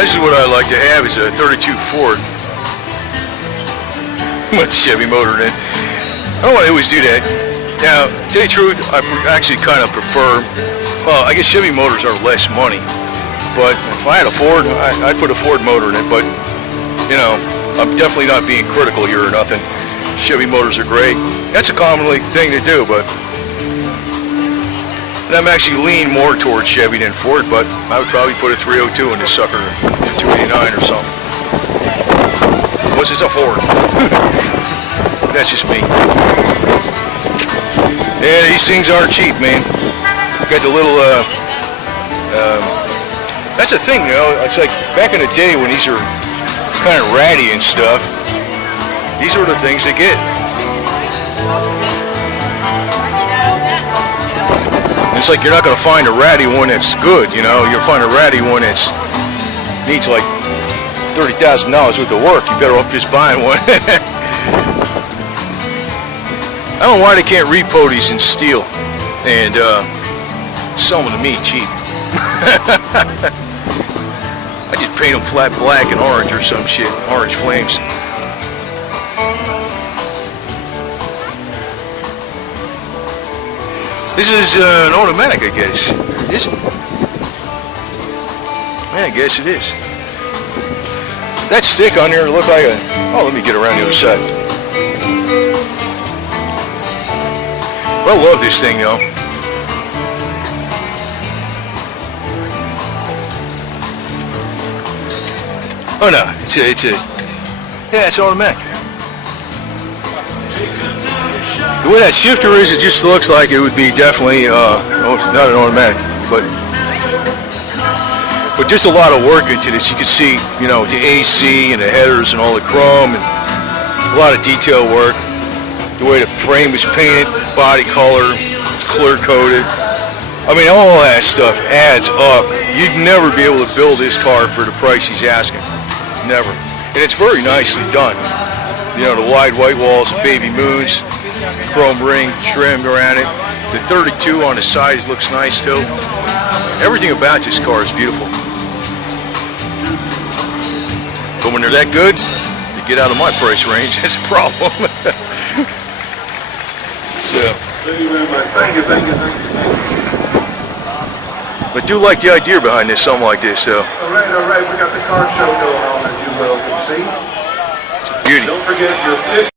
This is what I like to have, is a 32 Ford with a Chevy motor in it. I don't always do that. Now, to tell you the truth, I actually kind of prefer, well, I guess Chevy motors are less money, but if I had a Ford, I'd put a Ford motor in it. But, you know, I'm definitely not being critical here or nothing. Chevy motors are great. That's a common thing to do, but and I'm actually leaning more towards Chevy than Ford, but I would probably put a 302 in this sucker, 289 or something. What's this, a Ford? That's just me. Yeah, these things aren't cheap, man. Got the little, that's the thing, you know, it's like back in the day when these are kind of ratty and stuff, these are the things they get. It's like you're not going to find a ratty one that's good, you know. You'll find a ratty one that's needs like $30,000 worth of work. You're better off just buying one. I don't know why they can't repo these in steel and sell them to me cheap. I just paint them flat black and orange or some shit. Orange flames. This is an automatic, I guess. Is it? Yeah, I guess it is. That stick on there looked like a... Oh, let me get around the other side. Well, I love this thing, though. Oh, no. Yeah, it's automatic. The way that shifter is, it just looks like it would be definitely, not an automatic, but just a lot of work into this. You can see, you know, the AC and the headers and all the chrome and a lot of detail work. The way the frame is painted, body color, clear coated. I mean, all that stuff adds up. You'd never be able to build this car for the price he's asking. Never. And it's very nicely done. You know, the wide white walls, baby moons, chrome ring trimmed around it. The 32 on the side looks nice too. Everything about this car is beautiful. But when they're that good, you get out of my price range, that's a problem. So, thank you. but do like the idea behind this, something like this. So. All right. We got the car show going on, as you well can see. It's a beauty. Don't forget your